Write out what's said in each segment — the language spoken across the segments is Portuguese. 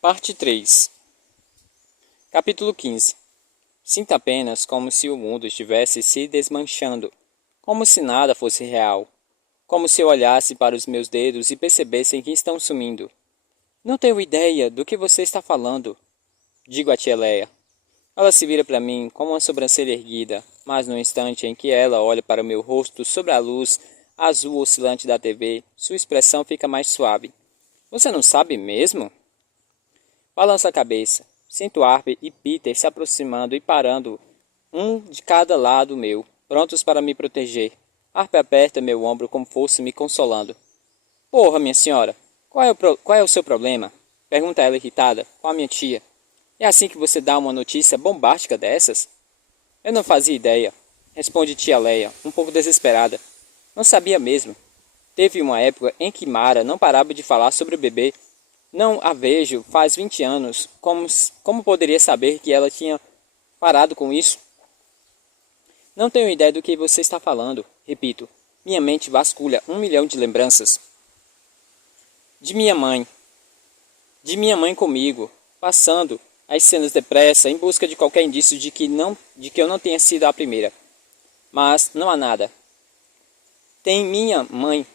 Parte 3. Capítulo 15. Sinto apenas como se o mundo estivesse se desmanchando, como se nada fosse real, como se eu olhasse para os meus dedos e percebessem que estão sumindo. Não tenho ideia do que você está falando, digo a tia Leia. Ela se vira para mim com uma sobrancelha erguida, mas no instante em que ela olha para o meu rosto sob a luz azul oscilante da TV, sua expressão fica mais suave. Você não sabe mesmo? Balanço a cabeça. Sinto Harper e Peter se aproximando e parando, um de cada lado meu, prontos para me proteger. Harper aperta meu ombro como fosse me consolando. Porra, minha senhora, qual é o seu problema? Pergunta ela irritada, com a minha tia. É assim que você dá uma notícia bombástica dessas? Eu não fazia ideia, responde tia Leia, um pouco desesperada. Não sabia mesmo. Teve uma época em que Mara não parava de falar sobre o bebê. Não a vejo faz 20 anos. Como poderia saber que ela tinha parado com isso? Não tenho ideia do que você está falando, repito. Minha mente vasculha 1 milhão de lembranças. De minha mãe. De minha mãe comigo, passando as cenas depressa em busca de qualquer indício de que eu não tenha sido a primeira. Mas não há nada. Tem minha mãe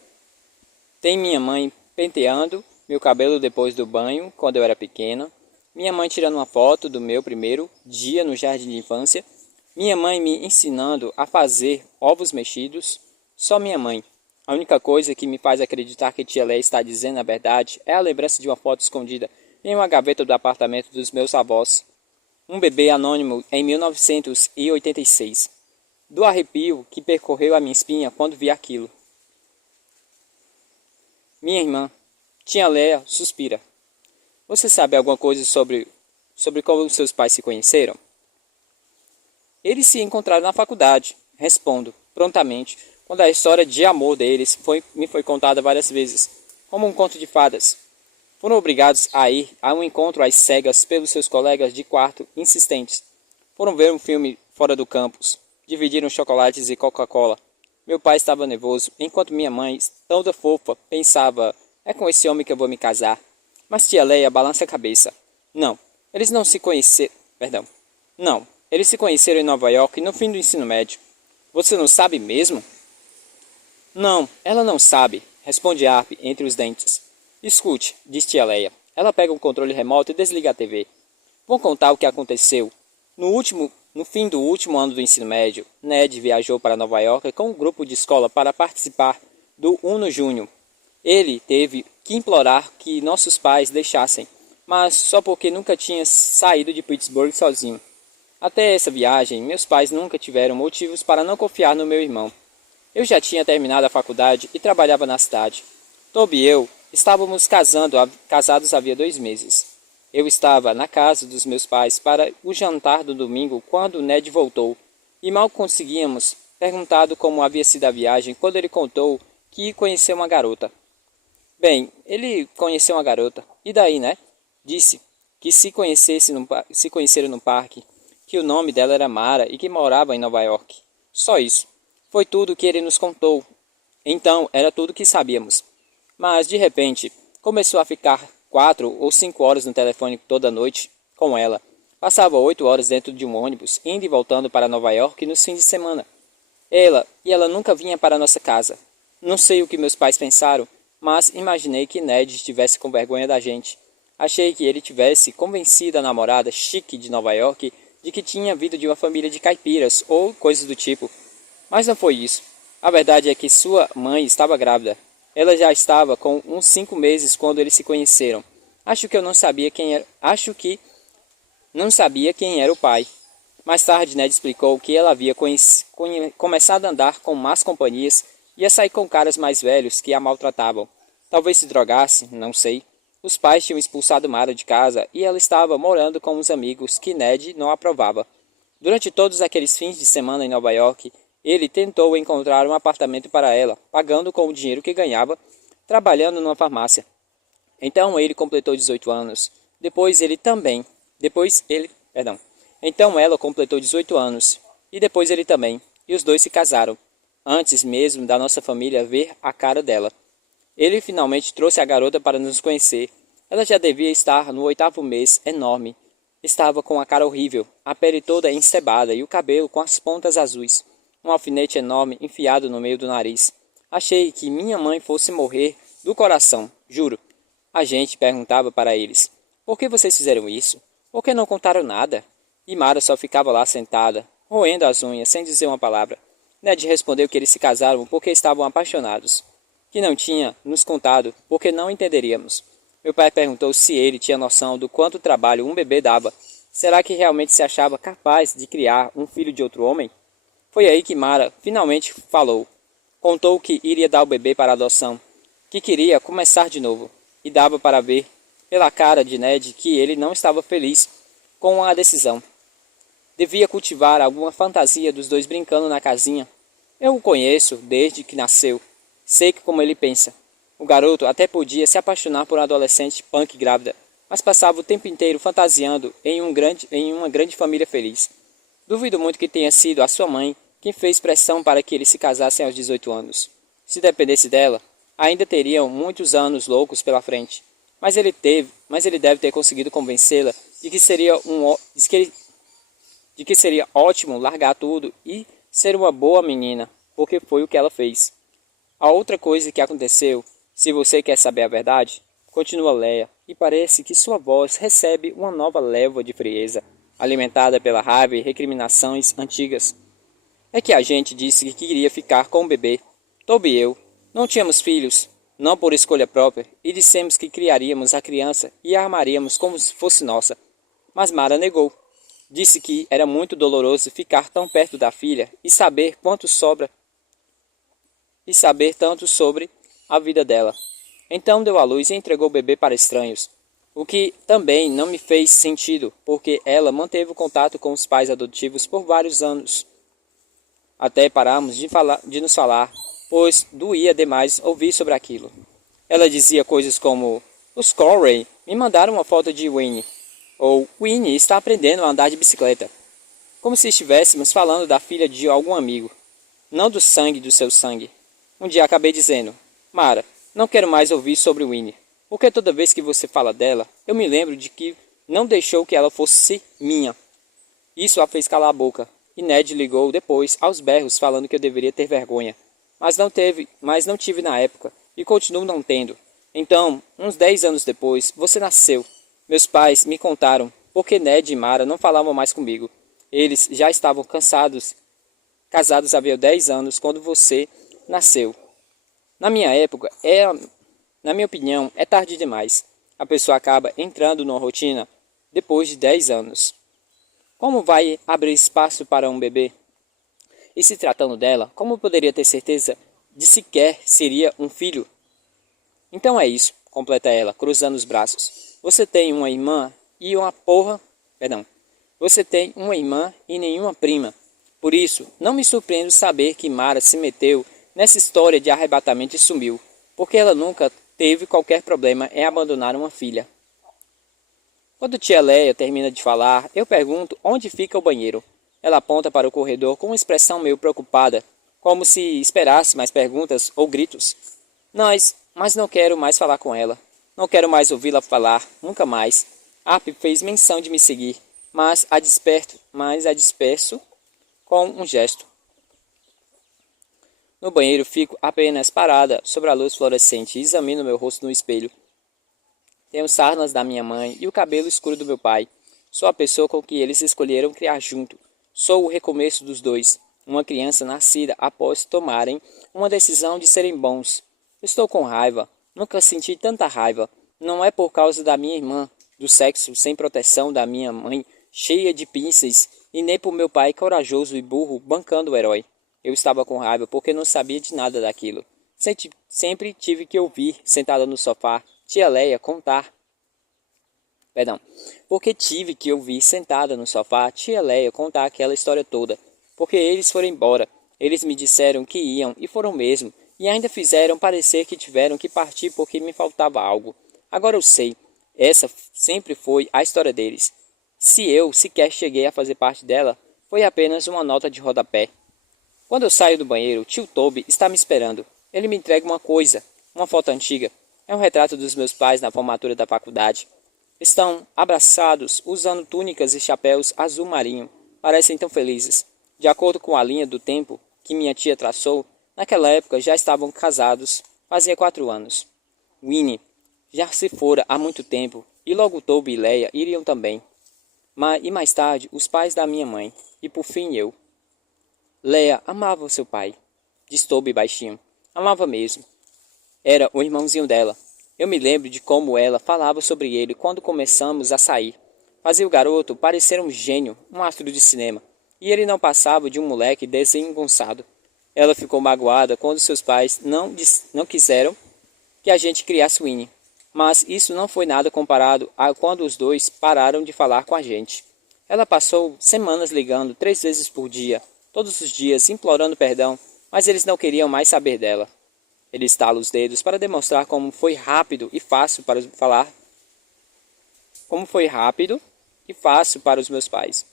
penteando meu cabelo depois do banho, quando eu era pequena. Minha mãe tirando uma foto do meu primeiro dia no jardim de infância. Minha mãe me ensinando a fazer ovos mexidos. Só minha mãe. A única coisa que me faz acreditar que tia Leia está dizendo a verdade é a lembrança de uma foto escondida em uma gaveta do apartamento dos meus avós. Um bebê anônimo em 1986. Do arrepio que percorreu a minha espinha quando vi aquilo. Minha irmã, tia Leia, suspira. Você sabe alguma coisa sobre como seus pais se conheceram? Eles se encontraram na faculdade, respondo, prontamente, quando a história de amor deles me foi contada várias vezes, como um conto de fadas. Foram obrigados a ir a um encontro às cegas pelos seus colegas de quarto insistentes. Foram ver um filme fora do campus. Dividiram chocolates e Coca-Cola. Meu pai estava nervoso, enquanto minha mãe, toda fofa, pensava, é com esse homem que eu vou me casar. Mas tia Leia balança a cabeça. Não, eles não se conheceram... Perdão. Não, eles se conheceram em Nova York no fim do ensino médio. Você não sabe mesmo? Não, ela não sabe, responde Harp entre os dentes. Escute, diz tia Leia. Ela pega um controle remoto e desliga a TV. Vou contar o que aconteceu. No fim do último ano do ensino médio, Ned viajou para Nova York com um grupo de escola para participar do Uno Júnior. Ele teve que implorar que nossos pais deixassem, mas só porque nunca tinha saído de Pittsburgh sozinho. Até essa viagem, meus pais nunca tiveram motivos para não confiar no meu irmão. Eu já tinha terminado a faculdade e trabalhava na cidade. Toby e eu estávamos casados havia 2 meses. Eu estava na casa dos meus pais para o jantar do domingo quando Ned voltou, e mal conseguíamos perguntado como havia sido a viagem quando ele contou que conheceu uma garota. Bem, ele conheceu uma garota, e daí, né? Disse que se conheceram no parque, que o nome dela era Mara e que morava em Nova York. Só isso. Foi tudo que ele nos contou. Então, era tudo que sabíamos. Mas, de repente, começou a ficar 4 ou 5 horas no telefone toda noite com ela. Passava 8 horas dentro de um ônibus, indo e voltando para Nova York nos fins de semana. Ela nunca vinha para nossa casa. Não sei o que meus pais pensaram, mas imaginei que Ned estivesse com vergonha da gente. Achei que ele tivesse convencido a namorada chique de Nova York de que tinha vindo de uma família de caipiras ou coisas do tipo. Mas não foi isso. A verdade é que sua mãe estava grávida. Ela já estava com uns 5 meses quando eles se conheceram. Acho que não sabia quem era o pai. Mais tarde, Ned explicou que ela havia começado a andar com más companhias e a sair com caras mais velhos que a maltratavam. Talvez se drogasse, não sei. Os pais tinham expulsado Mara de casa e ela estava morando com uns amigos que Ned não aprovava. Durante todos aqueles fins de semana em Nova York, ele tentou encontrar um apartamento para ela, pagando com o dinheiro que ganhava, trabalhando numa farmácia. Então ele completou 18 anos. Então ela completou 18 anos. E depois ele também. E os dois se casaram. Antes mesmo da nossa família ver a cara dela. Ele finalmente trouxe a garota para nos conhecer. Ela já devia estar no 8º mês, enorme. Estava com a cara horrível, a pele toda encebada e o cabelo com as pontas azuis. Um alfinete enorme enfiado no meio do nariz. Achei que minha mãe fosse morrer do coração, juro. A gente perguntava para eles: por que vocês fizeram isso? Por que não contaram nada? E Mara só ficava lá sentada, roendo as unhas, sem dizer uma palavra. Ned respondeu que eles se casaram porque estavam apaixonados. Que não tinha nos contado, porque não entenderíamos. Meu pai perguntou se ele tinha noção do quanto trabalho um bebê dava. Será que realmente se achava capaz de criar um filho de outro homem? Foi aí que Mara finalmente falou. Contou que iria dar o bebê para adoção, que queria começar de novo. E dava para ver, pela cara de Ned, que ele não estava feliz com a decisão. Devia cultivar alguma fantasia dos dois brincando na casinha. Eu o conheço desde que nasceu. Sei que como ele pensa. O garoto até podia se apaixonar por uma adolescente punk grávida, mas passava o tempo inteiro fantasiando em uma grande família feliz. Duvido muito que tenha sido a sua mãe quem fez pressão para que eles se casassem aos 18 anos. Se dependesse dela, ainda teriam muitos anos loucos pela frente. Mas ele deve ter conseguido convencê-la de que seria ótimo largar tudo e ser uma boa menina, porque foi o que ela fez. A outra coisa que aconteceu, se você quer saber a verdade, continua Leia, e parece que sua voz recebe uma nova leva de frieza, alimentada pela raiva e recriminações antigas. É que a gente disse que queria ficar com o bebê. Toby e eu não tínhamos filhos, não por escolha própria, e dissemos que criaríamos a criança e a amaríamos como se fosse nossa. Mas Mara negou. Disse que era muito doloroso ficar tão perto da filha e saber tanto sobre a vida dela. Então deu à luz e entregou o bebê para estranhos. O que também não me fez sentido, porque ela manteve o contato com os pais adotivos por vários anos. Até paramos de nos falar, pois doía demais ouvir sobre aquilo. Ela dizia coisas como: os Corey me mandaram uma foto de Winnie, ou Winnie está aprendendo a andar de bicicleta. Como se estivéssemos falando da filha de algum amigo, não do sangue do seu sangue. Um dia acabei dizendo: Mara, não quero mais ouvir sobre Winnie, porque toda vez que você fala dela, eu me lembro de que não deixou que ela fosse minha. Isso a fez calar a boca, e Ned ligou depois aos berros falando que eu deveria ter vergonha. Mas não tive na época, e continuo não tendo. Então, uns 10 anos depois, você nasceu. Meus pais me contaram porque Ned e Mara não falavam mais comigo. Eles já estavam casados havia 10 anos quando você nasceu. Na minha opinião, é tarde demais. A pessoa acaba entrando numa rotina depois de 10 anos. Como vai abrir espaço para um bebê? E se tratando dela, como poderia ter certeza de sequer seria um filho? Então é isso, completa ela, cruzando os braços. Você tem uma irmã e Você tem uma irmã e nenhuma prima. Por isso, não me surpreendo saber que Mara se meteu nessa história de arrebatamento e sumiu, porque ela nunca teve qualquer problema em abandonar uma filha. Quando tia Leia termina de falar, eu pergunto onde fica o banheiro. Ela aponta para o corredor com uma expressão meio preocupada, como se esperasse mais perguntas ou gritos. Mas não quero mais falar com ela. Não quero mais ouvi-la falar, nunca mais. Arp fez menção de me seguir, mas a disperso com um gesto. No banheiro fico apenas parada sobre a luz fluorescente e examino meu rosto no espelho. Tenho sarnas da minha mãe e o cabelo escuro do meu pai. Sou a pessoa com que eles escolheram criar junto. Sou o recomeço dos dois, uma criança nascida após tomarem uma decisão de serem bons. Estou com raiva. Nunca senti tanta raiva. Não é por causa da minha irmã, do sexo sem proteção da minha mãe, cheia de pinças, e nem por meu pai corajoso e burro bancando o herói. Eu estava com raiva porque não sabia de nada daquilo. Sempre tive que ouvir, sentada no sofá, tia Leia contar. Porque tive que ouvir, sentada no sofá, tia Leia contar aquela história toda. Porque eles foram embora. Eles me disseram que iam, e foram mesmo. E ainda fizeram parecer que tiveram que partir porque me faltava algo. Agora eu sei. Essa sempre foi a história deles. Se eu sequer cheguei a fazer parte dela, foi apenas uma nota de rodapé. Quando eu saio do banheiro, tio Toby está me esperando. Ele me entrega uma coisa, uma foto antiga. É um retrato dos meus pais na formatura da faculdade. Estão abraçados, usando túnicas e chapéus azul marinho. Parecem tão felizes. De acordo com a linha do tempo que minha tia traçou, naquela época já estavam casados, fazia 4 anos. Winnie já se fora há muito tempo, e logo Toby e Leia iriam também. E mais tarde, os pais da minha mãe, e por fim eu. Leia amava seu pai, disse Toby baixinho. Amava mesmo. Era o irmãozinho dela. Eu me lembro de como ela falava sobre ele quando começamos a sair. Fazia o garoto parecer um gênio, um astro de cinema. E ele não passava de um moleque desengonçado. Ela ficou magoada quando seus pais não quiseram que a gente criasse Winnie. Mas isso não foi nada comparado a quando os dois pararam de falar com a gente. Ela passou semanas ligando 3 vezes por dia, todos os dias, implorando perdão, mas eles não queriam mais saber dela. Ele estala os dedos para demonstrar como foi rápido e fácil para falar. Como foi rápido e fácil para os meus pais.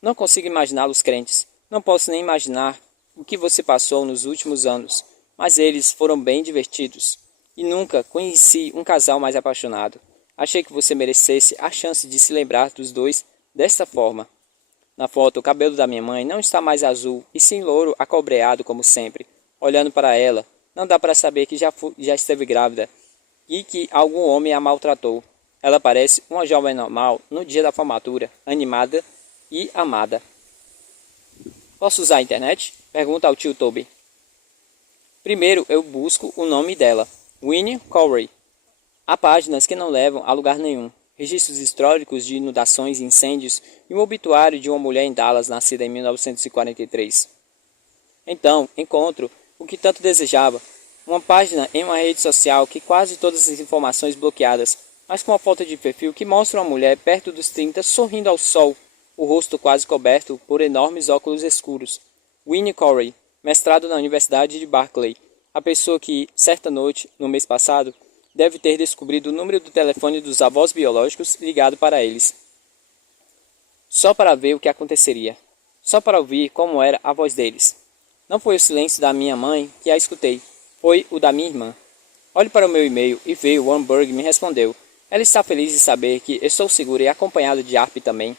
Não consigo imaginá-los crentes. Não posso nem imaginar o que você passou nos últimos anos. Mas eles foram bem divertidos. E nunca conheci um casal mais apaixonado. Achei que você merecesse a chance de se lembrar dos dois desta forma. Na foto, o cabelo da minha mãe não está mais azul, e sim louro acobreado como sempre. Olhando para ela, não dá para saber que já esteve grávida e que algum homem a maltratou. Ela parece uma jovem normal no dia da formatura, animada e amada. Posso usar a internet? Pergunta ao tio Toby. Primeiro eu busco o nome dela. Winnie Corey. Há páginas que não levam a lugar nenhum. Registros históricos de inundações e incêndios e um obituário de uma mulher em Dallas nascida em 1943. Então, encontro o que tanto desejava. Uma página em uma rede social que quase todas as informações bloqueadas, mas com uma foto de perfil que mostra uma mulher perto dos 30 sorrindo ao sol, o rosto quase coberto por enormes óculos escuros. Winnie Corey, mestrado na Universidade de Berkeley. A pessoa que, certa noite, no mês passado, deve ter descobrido o número do telefone dos avós biológicos ligado para eles. Só para ver o que aconteceria. Só para ouvir como era a voz deles. Não foi o silêncio da minha mãe que a escutei. Foi o da minha irmã. Olhe para o meu e-mail e veio Warnberg me respondeu. Ela está feliz de saber que estou segura e acompanhado de Arp também.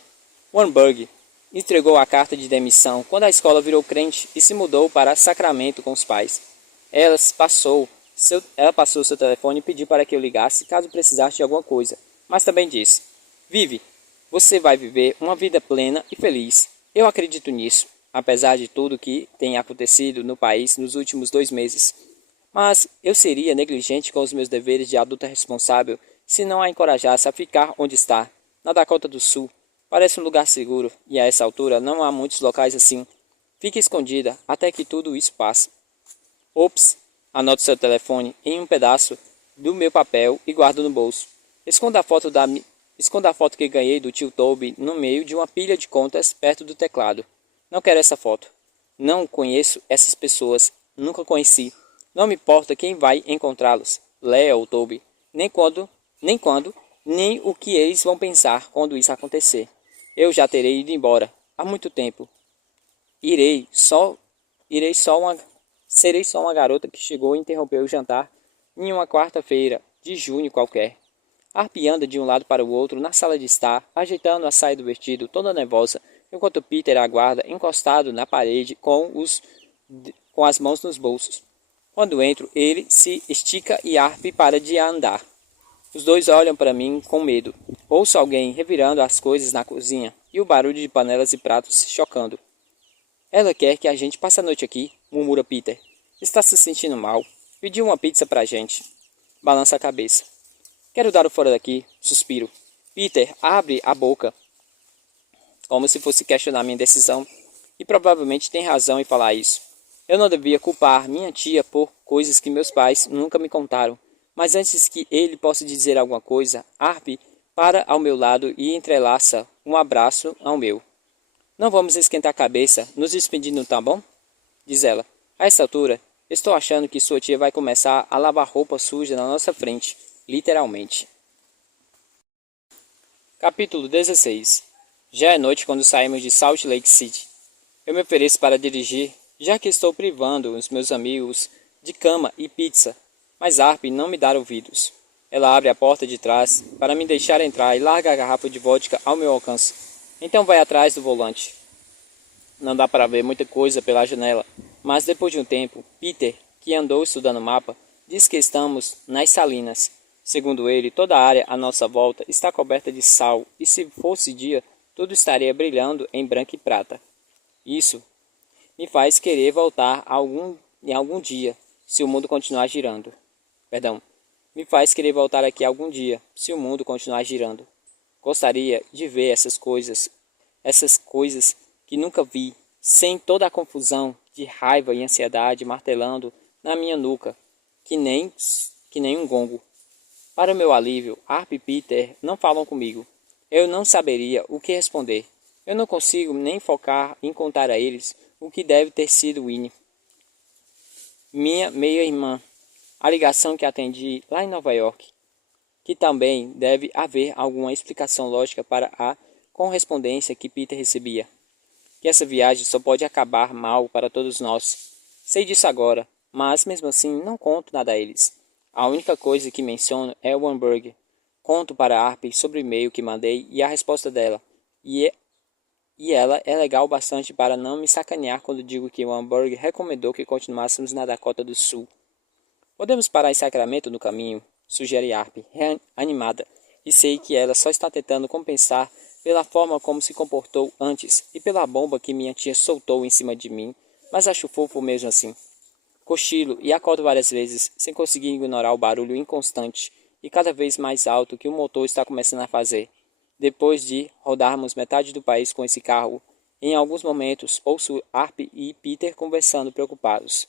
Warnberg entregou a carta de demissão quando a escola virou crente e se mudou para Sacramento com os pais. Ela passou seu telefone e pediu para que eu ligasse caso precisasse de alguma coisa. Mas também disse, Vive, você vai viver uma vida plena e feliz. Eu acredito nisso, apesar de tudo que tem acontecido no país nos últimos 2 meses. Mas eu seria negligente com os meus deveres de adulta responsável se não a encorajasse a ficar onde está, na Dakota do Sul. Parece um lugar seguro, e a essa altura não há muitos locais assim. Fique escondida até que tudo isso passe. Ops, anoto seu telefone em um pedaço do meu papel e guardo no bolso. Esconda a foto que ganhei do tio Toby no meio de uma pilha de contas perto do teclado. Não quero essa foto. Não conheço essas pessoas. Nunca conheci. Não me importa quem vai encontrá-los, Leia ou Toby. Nem quando, nem o que eles vão pensar quando isso acontecer. Eu já terei ido embora há muito tempo. Serei só uma garota que chegou e interrompeu o jantar em uma quarta-feira de junho qualquer. Arpie anda de um lado para o outro na sala de estar, ajeitando a saia do vestido, toda nervosa, enquanto Peter aguarda encostado na parede com as mãos nos bolsos. Quando entro, ele se estica e Arpie para de andar. Os dois olham para mim com medo. Ouço alguém revirando as coisas na cozinha e o barulho de panelas e pratos se chocando. Ela quer que a gente passe a noite aqui, murmura Peter. Está se sentindo mal. Pediu uma pizza pra gente. Balança a cabeça. Quero dar o fora daqui, suspiro. Peter abre a boca, como se fosse questionar minha decisão, e provavelmente tem razão em falar isso. Eu não devia culpar minha tia por coisas que meus pais nunca me contaram, mas antes que ele possa dizer alguma coisa, Arpie para ao meu lado e entrelaça um abraço ao meu. Não vamos esquentar a cabeça, nos despedindo, tá bom? Diz ela. A esta altura, estou achando que sua tia vai começar a lavar roupa suja na nossa frente, literalmente. Capítulo 16. Já é noite quando saímos de Salt Lake City. Eu me ofereço para dirigir, já que estou privando os meus amigos de cama e pizza, mas Arpie não me dá ouvidos. Ela abre a porta de trás para me deixar entrar e larga a garrafa de vodka ao meu alcance. Então vai atrás do volante. Não dá para ver muita coisa pela janela, mas depois de um tempo, Peter, que andou estudando o mapa, diz que estamos nas salinas. Segundo ele, toda a área à nossa volta está coberta de sal e se fosse dia, tudo estaria brilhando em branco e prata. Isso me faz querer voltar em algum dia, se o mundo continuar girando. Perdão, me faz querer voltar aqui algum dia, se o mundo continuar girando. Gostaria de ver essas coisas que nunca vi, sem toda a confusão de raiva e ansiedade martelando na minha nuca, que nem um gongo. Para meu alívio, Harp e Peter não falam comigo. Eu não saberia o que responder. Eu não consigo nem focar em contar a eles o que deve ter sido Winnie, minha meia-irmã, a ligação que atendi lá em Nova York, que também deve haver alguma explicação lógica para a correspondência que Peter recebia. Que essa viagem só pode acabar mal para todos nós. Sei disso agora, mas mesmo assim não conto nada a eles. A única coisa que menciono é o hambúrguer. Conto para a Harp sobre o e-mail que mandei e a resposta dela. E ela é legal bastante para não me sacanear quando digo que o hambúrguer recomendou que continuássemos na Dakota do Sul. Podemos parar em Sacramento no caminho, sugere Harp, animada, e sei que ela só está tentando compensar pela forma como se comportou antes e pela bomba que minha tia soltou em cima de mim, mas acho fofo mesmo assim. Cochilo e acordo várias vezes, sem conseguir ignorar o barulho inconstante e cada vez mais alto que o motor está começando a fazer. Depois de rodarmos metade do país com esse carro, em alguns momentos ouço Harp e Peter conversando preocupados.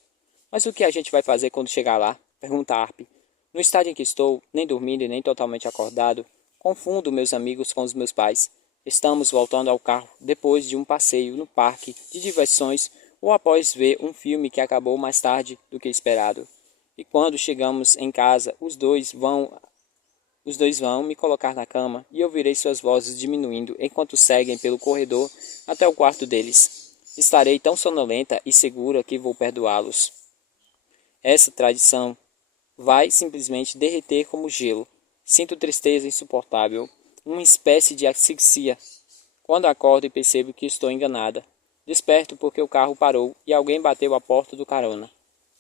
Mas o que a gente vai fazer quando chegar lá? Pergunta Harp. No estado em que estou, nem dormindo e nem totalmente acordado, confundo meus amigos com os meus pais. Estamos voltando ao carro depois de um passeio no parque de diversões ou após ver um filme que acabou mais tarde do que esperado. E quando chegamos em casa, os dois vão me colocar na cama e ouvirei suas vozes diminuindo enquanto seguem pelo corredor até o quarto deles. Estarei tão sonolenta e segura que vou perdoá-los. Essa tradição vai simplesmente derreter como gelo. Sinto tristeza insuportável, uma espécie de asfixia. Quando acordo e percebo que estou enganada. Desperto porque o carro parou e alguém bateu a porta do carona.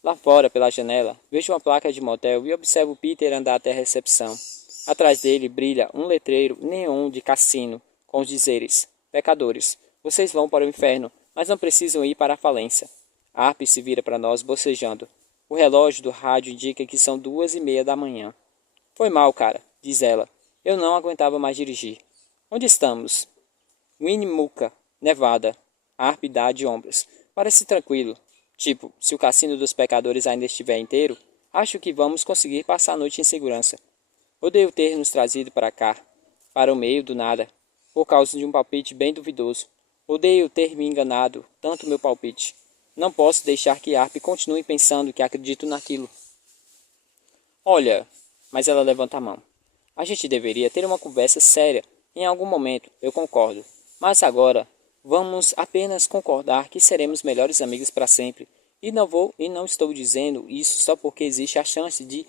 Lá fora, pela janela, vejo uma placa de motel e observo Peter andar até a recepção. Atrás dele brilha um letreiro neon de cassino, com os dizeres: Pecadores, vocês vão para o inferno, mas não precisam ir para a falência. Harp se vira para nós bocejando. O relógio do rádio indica que são 2:30 da manhã. Foi mal, cara, diz ela. Eu não aguentava mais dirigir. Onde estamos? Winnemucca, Nevada. Harp dá de ombros. Parece tranquilo. Tipo, se o cassino dos pecadores ainda estiver inteiro, acho que vamos conseguir passar a noite em segurança. Odeio ter nos trazido para cá, para o meio do nada, por causa de um palpite bem duvidoso. Odeio ter me enganado, tanto meu palpite. Não posso deixar que Harp continue pensando que acredito naquilo. Olha, mas ela levanta a mão. A gente deveria ter uma conversa séria. Em algum momento, eu concordo. Mas agora, vamos apenas concordar que seremos melhores amigos para sempre. E não estou dizendo isso só porque existe a chance de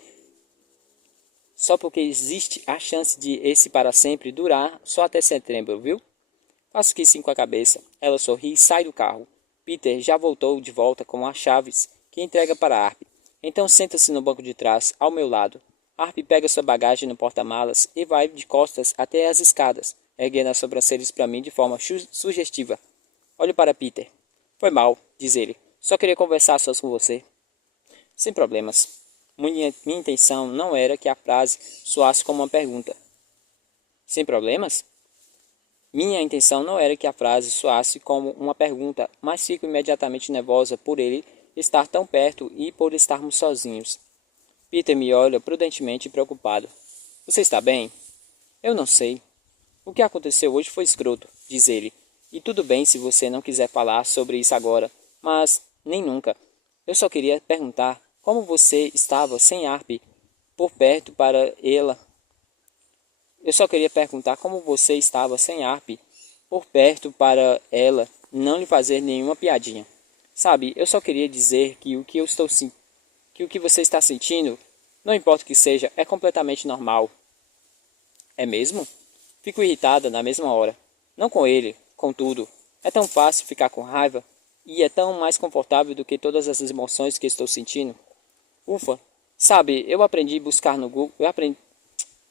esse para sempre durar só até setembro, viu? Faço que sim com a cabeça. Ela sorri e sai do carro. Peter já voltou de volta com as chaves que entrega para Harp. Então senta-se no banco de trás, ao meu lado. Harp pega sua bagagem no porta-malas e vai de costas até as escadas, erguendo as sobrancelhas para mim de forma sugestiva. Olho para Peter. Foi mal, diz ele. Só queria conversar sós com você. Sem problemas. Minha intenção não era que a frase soasse como uma pergunta. Sem problemas? Minha intenção não era que a frase soasse como uma pergunta, mas fico imediatamente nervosa por ele estar tão perto e por estarmos sozinhos. Peter me olha prudentemente e preocupado. Você está bem? Eu não sei. O que aconteceu hoje foi escroto, diz ele. E tudo bem se você não quiser falar sobre isso agora, mas nem nunca. Eu só queria perguntar como você estava sem Harp por perto para ela. Eu só queria perguntar como você estava sem Harp por perto para ela não lhe fazer nenhuma piadinha. Sabe, eu só queria dizer que o que você está sentindo Não importa o que seja, é completamente normal. É mesmo? Fico irritada na mesma hora. Não com ele, contudo. É tão fácil ficar com raiva e é tão mais confortável do que todas essas emoções que estou sentindo. Ufa, sabe, eu aprendi a buscar no Google,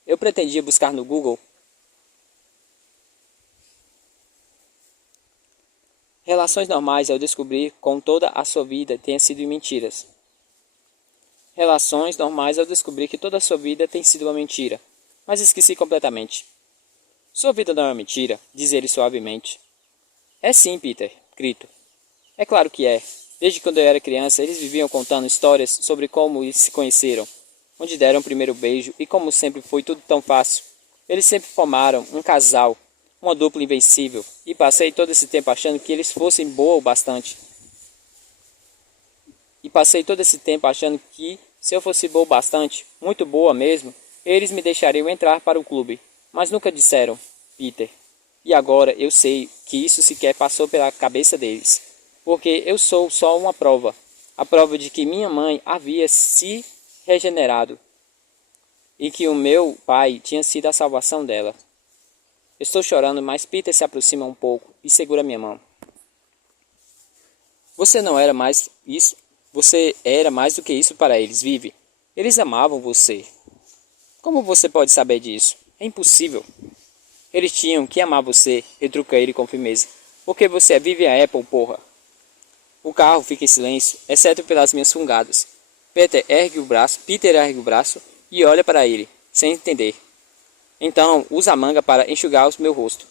eu pretendia buscar no Google relações normais ao descobrir com toda a sua vida tenha sido mentiras. Relações normais ao descobrir que toda a sua vida tem sido uma mentira. Mas esqueci completamente. Sua vida não é uma mentira, diz ele suavemente. É sim, Peter, grito. É claro que é. Desde quando eu era criança, eles viviam contando histórias sobre como eles se conheceram, onde deram o primeiro beijo e como sempre foi tudo tão fácil. Eles sempre formaram um casal, uma dupla invencível, e passei todo esse tempo achando que eles fossem boa o bastante. E passei todo esse tempo achando que, se eu fosse boa o bastante, muito boa mesmo, eles me deixariam entrar para o clube. Mas nunca disseram, Peter. E agora eu sei que isso sequer passou pela cabeça deles. Porque eu sou só uma prova. A prova de que minha mãe havia se regenerado. E que o meu pai tinha sido a salvação dela. Estou chorando, mas Peter se aproxima um pouco e segura minha mão. Você não era mais isso. Você era mais do que isso para eles, Vive. Eles amavam você. Como você pode saber disso? É impossível. Eles tinham que amar você, retruca ele com firmeza. Porque você é Vivian Apple, porra. O carro fica em silêncio, exceto pelas minhas fungadas. Peter ergue o braço e olha para ele, sem entender. Então, usa a manga para enxugar o meu rosto.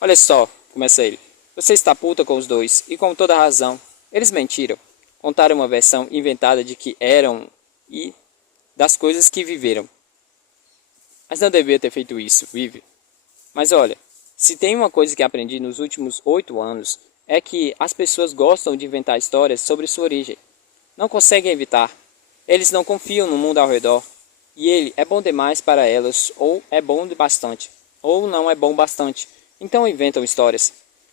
Olha só, começa ele. Você está puta com os dois, e com toda razão. Eles mentiram. Contaram uma versão inventada de que eram e das coisas que viveram. Mas não devia ter feito isso, Vive. Mas olha, se tem uma coisa que aprendi nos últimos 8 anos, é que as pessoas gostam de inventar histórias sobre sua origem. Não conseguem evitar. Eles não confiam no mundo ao redor. E ele é bom demais para elas, ou é bom de bastante, ou não é bom bastante. Então inventam histórias.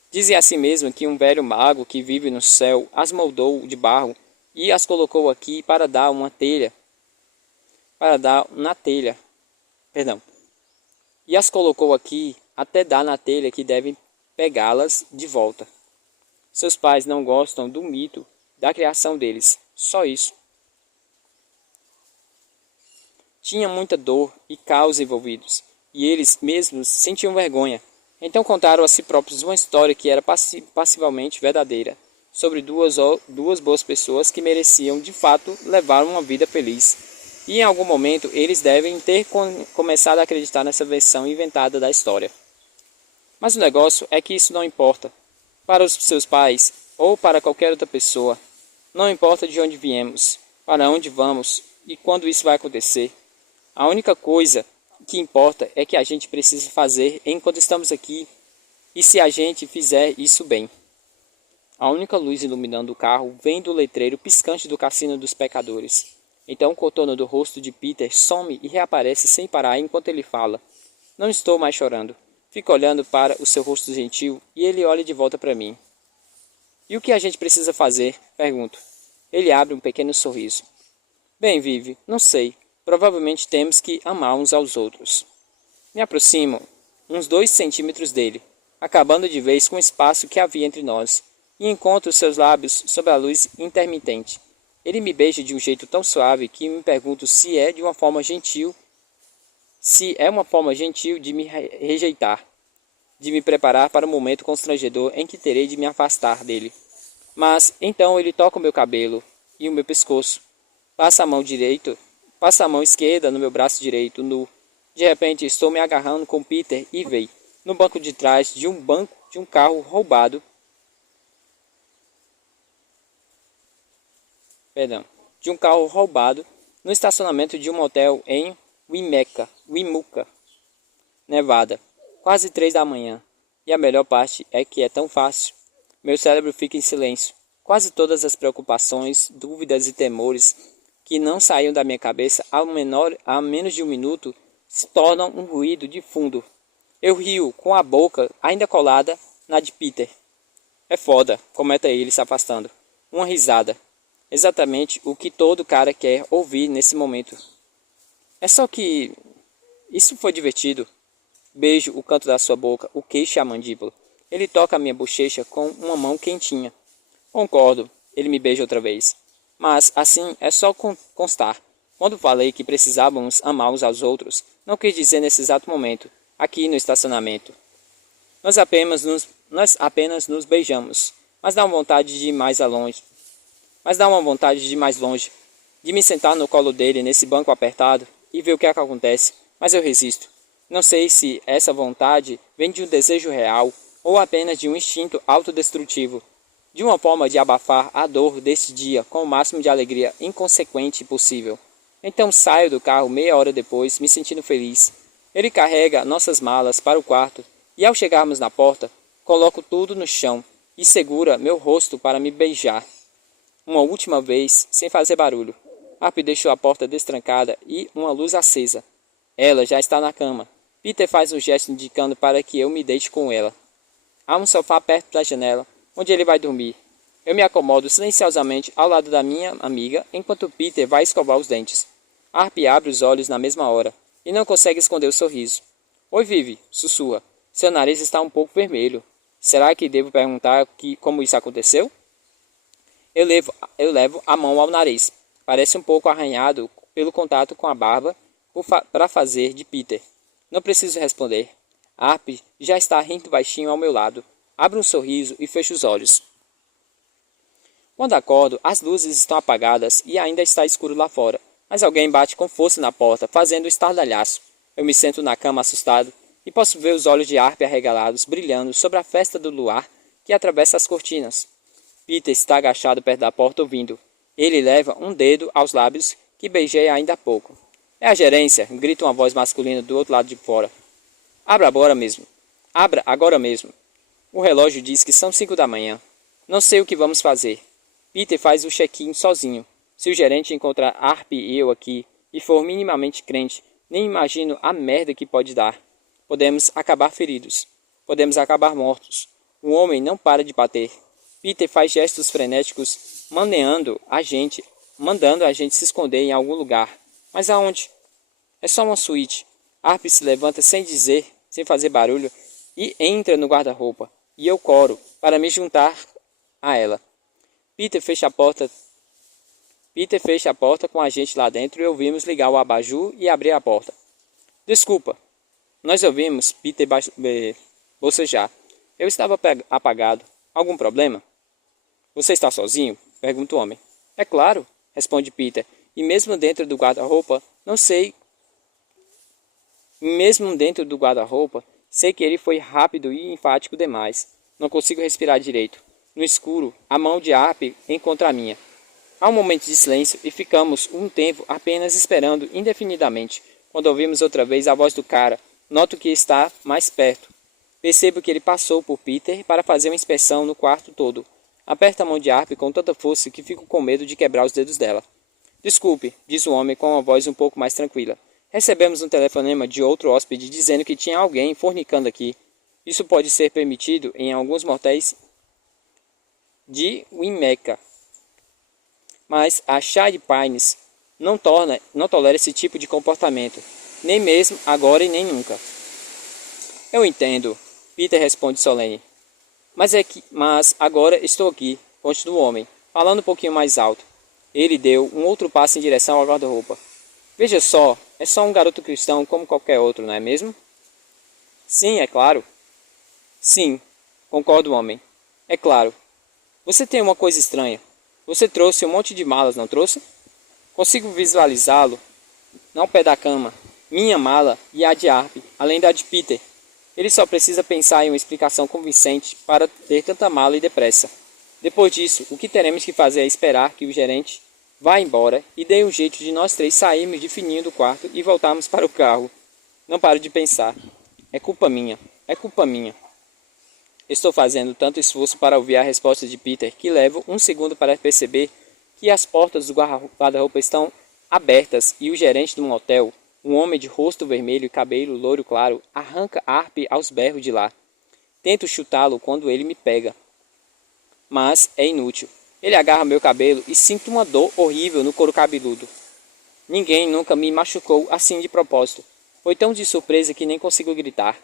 Dizem a si mesmo que um velho mago que vive no céu as moldou de barro e as colocou aqui para dar uma telha. Perdão. E as colocou aqui até dar na telha que devem pegá-las de volta. Seus pais não gostam do mito da criação deles. Só isso. Tinha muita dor e caos envolvidos, e eles mesmos sentiam vergonha. Então contaram a si próprios uma história que era passivelmente verdadeira, sobre duas boas pessoas que mereciam de fato levar uma vida feliz. E em algum momento eles devem ter começado a acreditar nessa versão inventada da história. Mas o negócio é que isso não importa. Para os seus pais, ou para qualquer outra pessoa, não importa de onde viemos, para onde vamos e quando isso vai acontecer. A única coisa que importa é que a gente precisa fazer enquanto estamos aqui e se a gente fizer isso bem. A única luz iluminando o carro vem do letreiro piscante do Cassino dos Pecadores. Então o contorno do rosto de Peter some e reaparece sem parar enquanto ele fala. Não estou mais chorando. Fico olhando para o seu rosto gentil e ele olha de volta para mim. E o que a gente precisa fazer? Pergunto. Ele abre um pequeno sorriso. Bem, Vive, não sei. Provavelmente temos que amar uns aos outros. Me aproximo uns 2 centímetros dele, acabando de vez com o espaço que havia entre nós, e encontro seus lábios sob a luz intermitente. Ele me beija de um jeito tão suave que me pergunto se é uma forma gentil de me rejeitar, de me preparar para o momento constrangedor em que terei de me afastar dele. Mas então ele toca o meu cabelo e o meu pescoço, passa a mão esquerda no meu braço direito, nu. De repente estou me agarrando com Peter e Vei, no banco de trás de um carro roubado. De um carro roubado no estacionamento de um motel em Winnemucca, Nevada, quase 3 da manhã. E a melhor parte é que é tão fácil. Meu cérebro fica em silêncio. Quase todas as preocupações, dúvidas e temores que não saíam da minha cabeça a menos de um minuto se tornam um ruído de fundo. Eu rio com a boca ainda colada na de Peter. É foda, comenta ele se afastando. Uma risada. Exatamente o que todo cara quer ouvir nesse momento. É só que isso foi divertido. Beijo o canto da sua boca, o queixo e a mandíbula. Ele toca a minha bochecha com uma mão quentinha. Concordo, ele me beija outra vez. Mas, assim, é só constar. Quando falei que precisávamos amar uns aos outros, não quis dizer nesse exato momento, aqui no estacionamento. Nós apenas nos beijamos, mas dá uma vontade de ir mais longe. Mas dá uma vontade de ir mais longe, de me sentar no colo dele nesse banco apertado e ver o que é que acontece, mas eu resisto. Não sei se essa vontade vem de um desejo real ou apenas de um instinto autodestrutivo, de uma forma de abafar a dor deste dia com o máximo de alegria inconsequente possível. Então saio do carro meia hora depois, me sentindo feliz. Ele carrega nossas malas para o quarto e ao chegarmos na porta, coloco tudo no chão e segura meu rosto para me beijar. Uma última vez, sem fazer barulho. Harp deixou a porta destrancada e uma luz acesa. Ela já está na cama. Peter faz um gesto indicando para que eu me deite com ela. Há um sofá perto da janela, onde ele vai dormir. Eu me acomodo silenciosamente ao lado da minha amiga, enquanto Peter vai escovar os dentes. Harp abre os olhos na mesma hora, e não consegue esconder o sorriso. Oi, Vivi, sussurra. Seu nariz está um pouco vermelho. Será que devo perguntar como isso aconteceu? Eu levo a mão ao nariz. Parece um pouco arranhado pelo contato com a barba para fazer de Peter. Não preciso responder. Harp já está rindo baixinho ao meu lado. Abre um sorriso e fecha os olhos. Quando acordo, as luzes estão apagadas e ainda está escuro lá fora. Mas alguém bate com força na porta, fazendo um estardalhaço. Eu me sento na cama assustado e posso ver os olhos de Harp arregalados brilhando sobre a festa do luar que atravessa as cortinas. Peter está agachado perto da porta ouvindo. Ele leva um dedo aos lábios que beijei ainda há pouco. É a gerência, grita uma voz masculina do outro lado de fora. Abra agora mesmo. Abra agora mesmo. O relógio diz que são 5 da manhã. Não sei o que vamos fazer. Peter faz o check-in sozinho. Se o gerente encontrar Harp e eu aqui e for minimamente crente, nem imagino a merda que pode dar. Podemos acabar feridos. Podemos acabar mortos. O homem não para de bater. Peter faz gestos frenéticos, mandando a gente se esconder em algum lugar. Mas aonde? É só uma suíte. Harp se levanta sem fazer barulho, e entra no guarda-roupa. E eu coro para me juntar a ela. Peter fecha a porta com a gente lá dentro e ouvimos ligar o abajur e abrir a porta. Desculpa. Nós ouvimos Peter bocejar. Eu estava apagado. Algum problema? Você está sozinho? Pergunta o homem. É claro, responde Peter. E mesmo dentro do guarda-roupa, sei que ele foi rápido e enfático demais. Não consigo respirar direito. No escuro, a mão de Harp encontra a minha. Há um momento de silêncio e ficamos um tempo apenas esperando indefinidamente. Quando ouvimos outra vez a voz do cara, noto que está mais perto. Percebo que ele passou por Peter para fazer uma inspeção no quarto todo. Aperta a mão de Harp com tanta força que fico com medo de quebrar os dedos dela. Desculpe, diz o homem com uma voz um pouco mais tranquila. Recebemos um telefonema de outro hóspede dizendo que tinha alguém fornicando aqui. Isso pode ser permitido em alguns motéis de Winnetka. Mas a Shady Pines não tolera esse tipo de comportamento. Nem mesmo agora e nem nunca. Eu entendo, Peter responde solene. Mas agora estou aqui, continua o homem, falando um pouquinho mais alto. Ele deu um outro passo em direção ao guarda-roupa. Veja só, é só um garoto cristão como qualquer outro, não é mesmo? Sim, é claro. Sim, concorda o homem. É claro. Você tem uma coisa estranha. Você trouxe um monte de malas, não trouxe? Consigo visualizá-lo ao pé da cama. Minha mala e a de Harp, além da de Peter. Ele só precisa pensar em uma explicação convincente para ter tanta mala e depressa. Depois disso, o que teremos que fazer é esperar que o gerente vá embora e dê um jeito de nós três sairmos de fininho do quarto e voltarmos para o carro. Não paro de pensar. É culpa minha. É culpa minha. Estou fazendo tanto esforço para ouvir a resposta de Peter que levo um segundo para perceber que as portas do guarda-roupa estão abertas e o gerente do motel, um homem de rosto vermelho e cabelo loiro claro, arranca Harp aos berros de lá. Tento chutá-lo quando ele me pega. Mas é inútil. Ele agarra meu cabelo e sinto uma dor horrível no couro cabeludo. Ninguém nunca me machucou assim de propósito. Foi tão de surpresa que nem consigo gritar.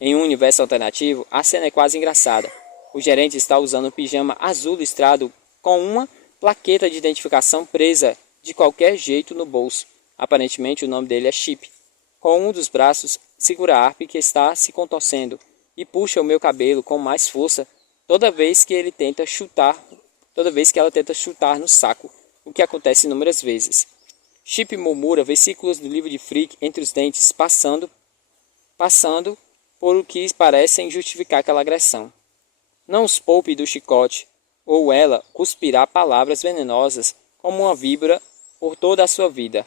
Em um universo alternativo, a cena é quase engraçada. O gerente está usando um pijama azul listrado com uma plaqueta de identificação presa de qualquer jeito no bolso. Aparentemente o nome dele é Chip. Com um dos braços segura a harpa que está se contorcendo e puxa o meu cabelo com mais força toda vez que ela tenta chutar no saco, o que acontece inúmeras vezes. Chip murmura versículos do livro de Freak entre os dentes, passando por o que parecem justificar aquela agressão. Não os poupe do chicote, ou ela cuspirá palavras venenosas como uma víbora por toda a sua vida.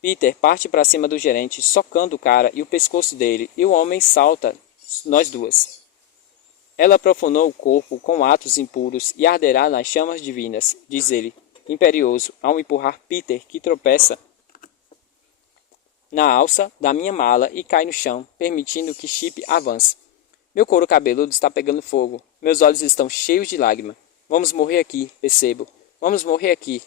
Peter parte para cima do gerente, socando o cara e o pescoço dele, e o homem salta nós duas. Ela profanou o corpo com atos impuros e arderá nas chamas divinas, diz ele, imperioso, ao empurrar Peter, que tropeça na alça da minha mala e cai no chão, permitindo que Chip avance. Meu couro cabeludo está pegando fogo. Meus olhos estão cheios de lágrimas. Vamos morrer aqui, percebo. Vamos morrer aqui.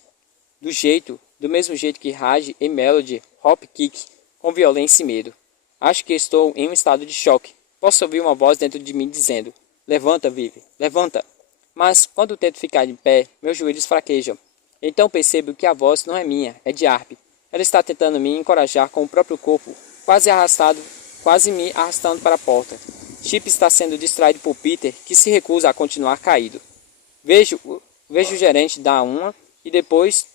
Do mesmo jeito que Raj e Melody hop kick com violência e medo. Acho que estou em um estado de choque. Posso ouvir uma voz dentro de mim dizendo: levanta, Vivi, levanta. Mas quando tento ficar de pé, meus joelhos fraquejam. Então percebo que a voz não é minha, é de Harp. Ela está tentando me encorajar com o próprio corpo, quase me arrastando para a porta. Chip está sendo distraído por Peter, que se recusa a continuar caído. Vejo o gerente dar uma e depois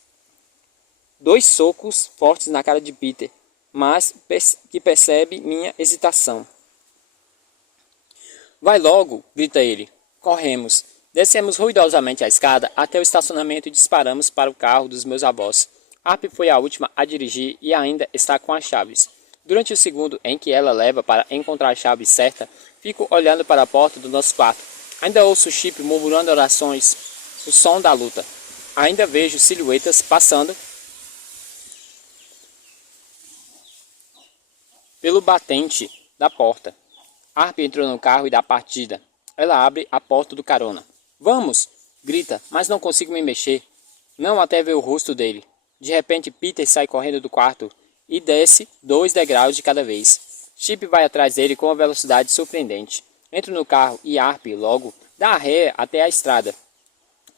2 socos fortes na cara de Peter, mas que percebe minha hesitação. Vai logo, grita ele. Corremos. Descemos ruidosamente a escada até o estacionamento e disparamos para o carro dos meus avós. Harp foi a última a dirigir e ainda está com as chaves. Durante o segundo em que ela leva para encontrar a chave certa, fico olhando para a porta do nosso quarto. Ainda ouço Chip murmurando orações, o som da luta. Ainda vejo silhuetas passando pelo batente da porta. Harp entrou no carro e dá partida. Ela abre a porta do carona. Vamos! Grita, mas não consigo me mexer. Não até ver o rosto dele. De repente Peter sai correndo do quarto e desce 2 degraus de cada vez. Chip vai atrás dele com uma velocidade surpreendente. Entro no carro e Harp logo dá ré até a estrada,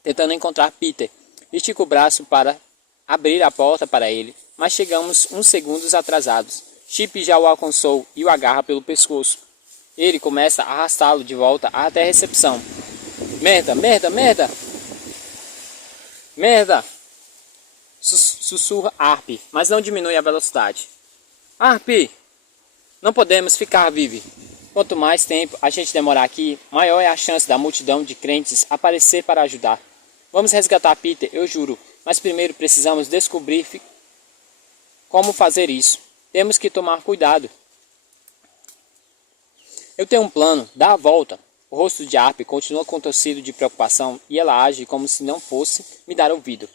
tentando encontrar Peter. Estico o braço para abrir a porta para ele, mas chegamos uns segundos atrasados. Chip já o alcançou e o agarra pelo pescoço. Ele começa a arrastá-lo de volta até a recepção. Merda, merda, merda! Merda! Sussurra Harp, mas não diminui a velocidade. Harp! Não podemos ficar, Vivi. Quanto mais tempo a gente demorar aqui, maior é a chance da multidão de crentes aparecer para ajudar. Vamos resgatar Peter, eu juro, mas primeiro precisamos descobrir como fazer isso. Temos que tomar cuidado. Eu tenho um plano, dá a volta. O rosto de Harp continua contorcido de preocupação e ela age como se não fosse me dar ouvido.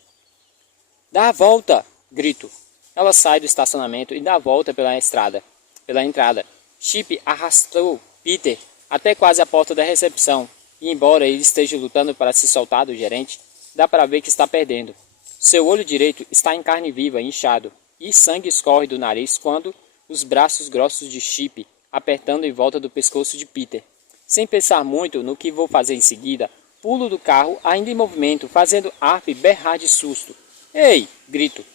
Dá a volta! Grito. Ela sai do estacionamento e dá a volta pela entrada. Chip arrastou Peter até quase a porta da recepção e embora ele esteja lutando para se soltar do gerente, dá para ver que está perdendo. Seu olho direito está em carne viva, inchado, e sangue escorre do nariz quando os braços grossos de Chip apertando em volta do pescoço de Peter. Sem pensar muito no que vou fazer em seguida, pulo do carro ainda em movimento, fazendo Harp berrar de susto. Ei! Grito.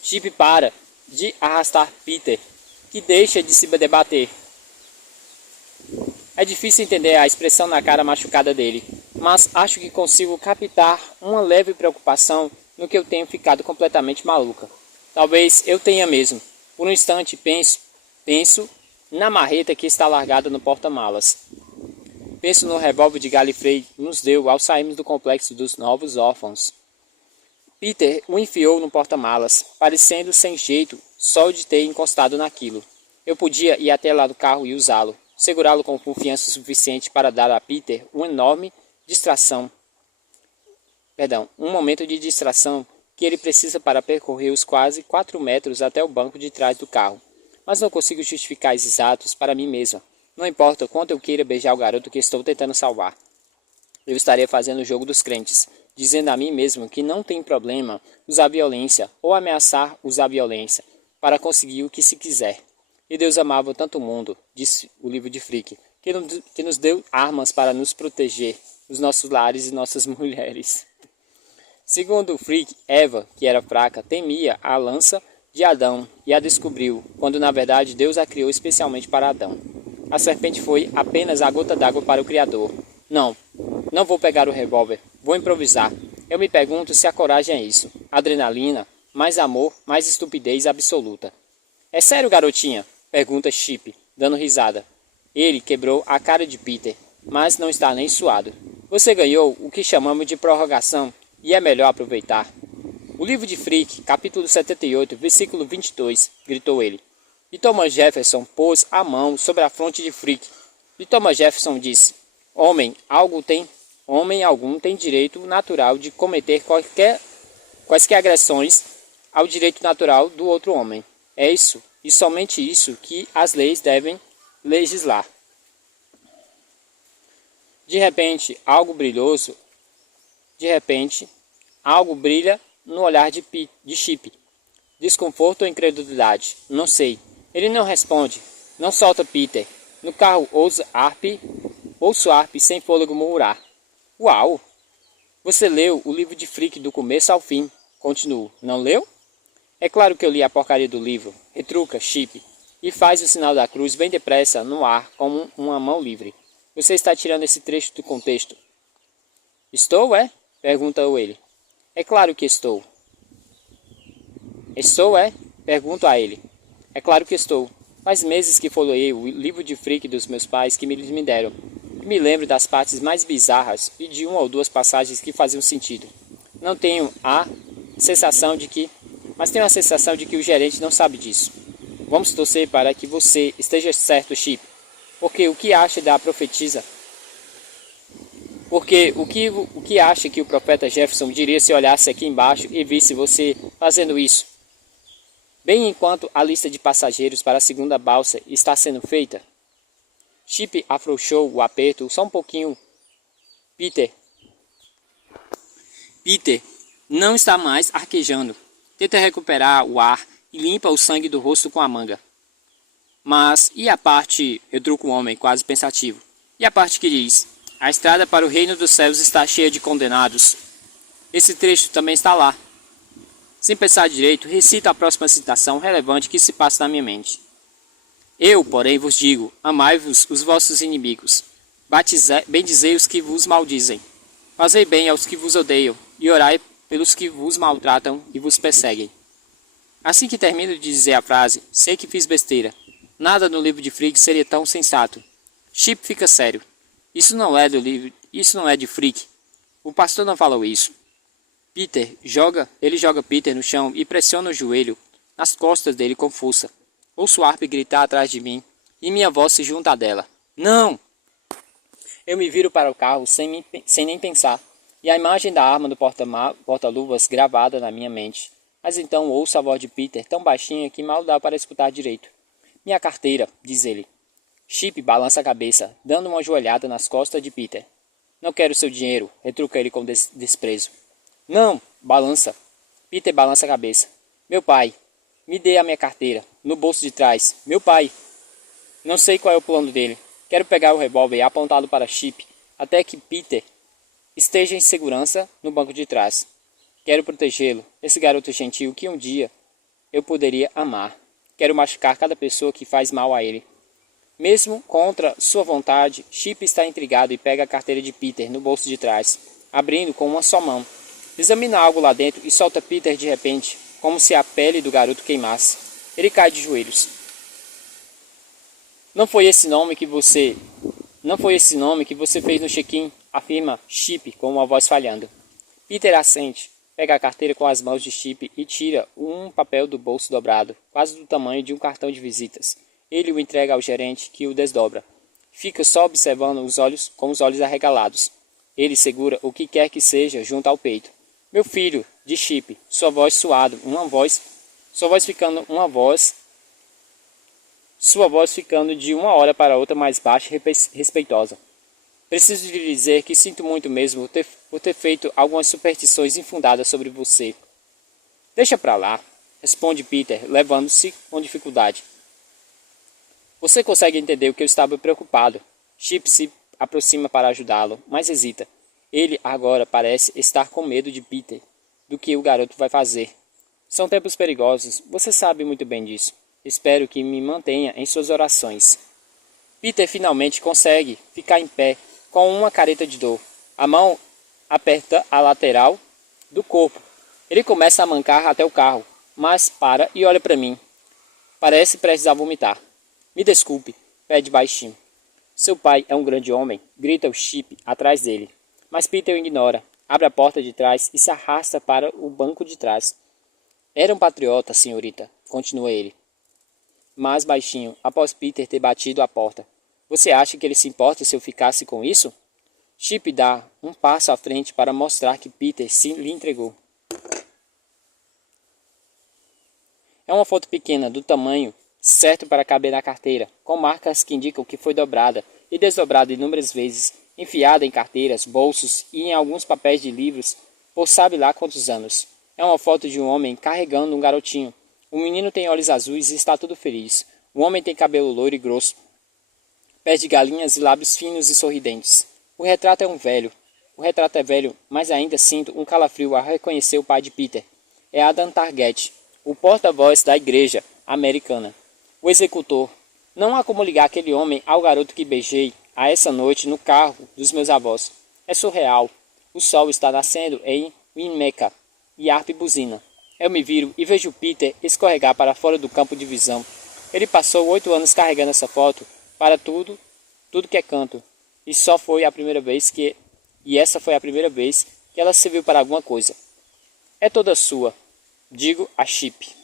Chip para de arrastar Peter, que deixa de se debater. É difícil entender a expressão na cara machucada dele, mas acho que consigo captar uma leve preocupação no que eu tenho ficado completamente maluca. Talvez eu tenha mesmo. Por um instante penso na marreta que está largada no porta-malas. Penso no revólver de Gallifrey nos deu ao sairmos do complexo dos novos órfãos. Peter o enfiou no porta-malas, parecendo sem jeito só de ter encostado naquilo. Eu podia ir até lá do carro e usá-lo, segurá-lo com confiança suficiente para dar a Peter um momento de distração que ele precisa para percorrer os quase 4 metros até o banco de trás do carro. Mas não consigo justificar esses atos para mim mesma. Não importa o quanto eu queira beijar o garoto que estou tentando salvar. Eu estaria fazendo o jogo dos crentes, dizendo a mim mesmo que não tem problema usar violência ou ameaçar usar violência para conseguir o que se quiser. E Deus amava tanto o mundo, disse o livro de Frick, que nos deu armas para nos proteger, os nossos lares e nossas mulheres. Segundo Frick, Eva, que era fraca, temia a lança de Adão e a descobriu, quando na verdade Deus a criou especialmente para Adão. A serpente foi apenas a gota d'água para o Criador. Não vou pegar o revólver, vou improvisar. Eu me pergunto se a coragem é isso. Adrenalina, mais amor, mais estupidez absoluta. É sério, garotinha? Pergunta Chip, dando risada. Ele quebrou a cara de Peter, mas não está nem suado. Você ganhou o que chamamos de prorrogação e é melhor aproveitar. O livro de Frick, capítulo 78, versículo 22, gritou ele. E Thomas Jefferson pôs a mão sobre a fronte de Frick. E Thomas Jefferson disse, homem algum tem direito natural de cometer quaisquer agressões ao direito natural do outro homem. É isso, e somente isso, que as leis devem legislar. De repente, algo brilha no olhar de Chip. Desconforto ou incredulidade? Não sei. Ele não responde. Não solta Peter. No carro ouço Arp sem fôlego murmurar. Uau! Você leu o livro de Frick do começo ao fim. Continuo. Não leu? É claro que eu li a porcaria do livro. Retruca Chip. E faz o sinal da cruz bem depressa no ar como uma mão livre. Você está tirando esse trecho do contexto. Estou, é? Pergunta ele. É claro que estou. Estou, é? Pergunto a ele. É claro que estou. Faz meses que folhei o livro de Frick dos meus pais que me deram. E me lembro das partes mais bizarras e de uma ou duas passagens que faziam sentido. Não tenho a sensação de que... Mas tenho a sensação de que o gerente não sabe disso. Vamos torcer para que você esteja certo, Chip. Porque o que acha da profetisa? Porque o que acha que o profeta Jefferson diria se olhasse aqui embaixo e visse você fazendo isso? Bem enquanto a lista de passageiros para a segunda balsa está sendo feita? Chip afrouxou o aperto só um pouquinho. Peter não está mais arquejando. Tenta recuperar o ar e limpa o sangue do rosto com a manga. Mas, e a parte, eu truco o homem, quase pensativo, e a parte que diz, a estrada para o reino dos céus está cheia de condenados. Esse trecho também está lá. Sem pensar direito, recito a próxima citação relevante que se passa na minha mente. Eu, porém, vos digo, amai-vos os vossos inimigos, bendizei os que vos maldizem, fazei bem aos que vos odeiam, e orai pelos que vos maltratam e vos perseguem. Assim que termino de dizer a frase, sei que fiz besteira. Nada no livro de Frick seria tão sensato. Chip fica sério. Isso não é de Frick. O pastor não falou isso. Ele joga Peter no chão e pressiona o joelho nas costas dele com força. Ouço Arp gritar atrás de mim e minha voz se junta à dela. Não! Eu me viro para o carro sem nem pensar e a imagem da arma do porta-luvas gravada na minha mente. Mas então ouço a voz de Peter tão baixinha que mal dá para escutar direito. Minha carteira, diz ele. Chip balança a cabeça, dando uma joelhada nas costas de Peter. Não quero seu dinheiro, retruca ele com desprezo. Não, balança. Peter balança a cabeça. Meu pai, me dê a minha carteira, no bolso de trás. Meu pai. Não sei qual é o plano dele. Quero pegar o revólver apontado para Chip, até que Peter esteja em segurança no banco de trás. Quero protegê-lo, esse garoto gentil que um dia eu poderia amar. Quero machucar cada pessoa que faz mal a ele. Mesmo contra sua vontade, Chip está intrigado e pega a carteira de Peter no bolso de trás, abrindo com uma só mão. Examina algo lá dentro e solta Peter de repente, como se a pele do garoto queimasse. Ele cai de joelhos. Não foi esse nome que você fez no check-in, afirma Chip com uma voz falhando. Peter assente. Pega a carteira com as mãos de Chip e tira um papel do bolso dobrado, quase do tamanho de um cartão de visitas. Ele o entrega ao gerente, que o desdobra. Fica só observando com os olhos arregalados. Ele segura o que quer que seja junto ao peito. Meu filho, diz Chip, sua voz ficando de uma hora para outra mais baixa e respeitosa. Preciso lhe dizer que sinto muito mesmo por ter feito algumas superstições infundadas sobre você. Deixa pra lá, responde Peter, levando-se com dificuldade. Você consegue entender o que eu estava preocupado. Chip se aproxima para ajudá-lo, mas hesita. Ele agora parece estar com medo de Peter, do que o garoto vai fazer. São tempos perigosos, você sabe muito bem disso. Espero que me mantenha em suas orações. Peter finalmente consegue ficar em pé, com uma careta de dor. A mão aperta a lateral do corpo. Ele começa a mancar até o carro, mas para e olha para mim. Parece prestes a vomitar. Me desculpe, pede baixinho. Seu pai é um grande homem, grita o Chip atrás dele. Mas Peter o ignora, abre a porta de trás e se arrasta para o banco de trás. Era um patriota, senhorita, continua ele. Mais baixinho, após Peter ter batido a porta. Você acha que ele se importa se eu ficasse com isso? Chip dá um passo à frente para mostrar que Peter se lhe entregou. É uma foto pequena, do tamanho certo para caber na carteira, com marcas que indicam que foi dobrada e desdobrada inúmeras vezes, enfiada em carteiras, bolsos e em alguns papéis de livros por sabe lá quantos anos. É uma foto de um homem carregando um garotinho. O menino tem olhos azuis e está todo feliz. O homem tem cabelo loiro e grosso, pés de galinhas e lábios finos e sorridentes. O retrato é um velho. O retrato é velho, mas ainda sinto um calafrio a reconhecer o pai de Peter. É Adam Target, o porta-voz da igreja americana. O executor. Não há como ligar aquele homem ao garoto que beijei a essa noite no carro dos meus avós. É surreal. O sol está nascendo em Winnetka e Arp buzina. Eu me viro e vejo Peter escorregar para fora do campo de visão. Ele passou 8 anos carregando essa foto para tudo que é canto. E essa foi a primeira vez que ela serviu para alguma coisa. É toda sua, digo a Chip.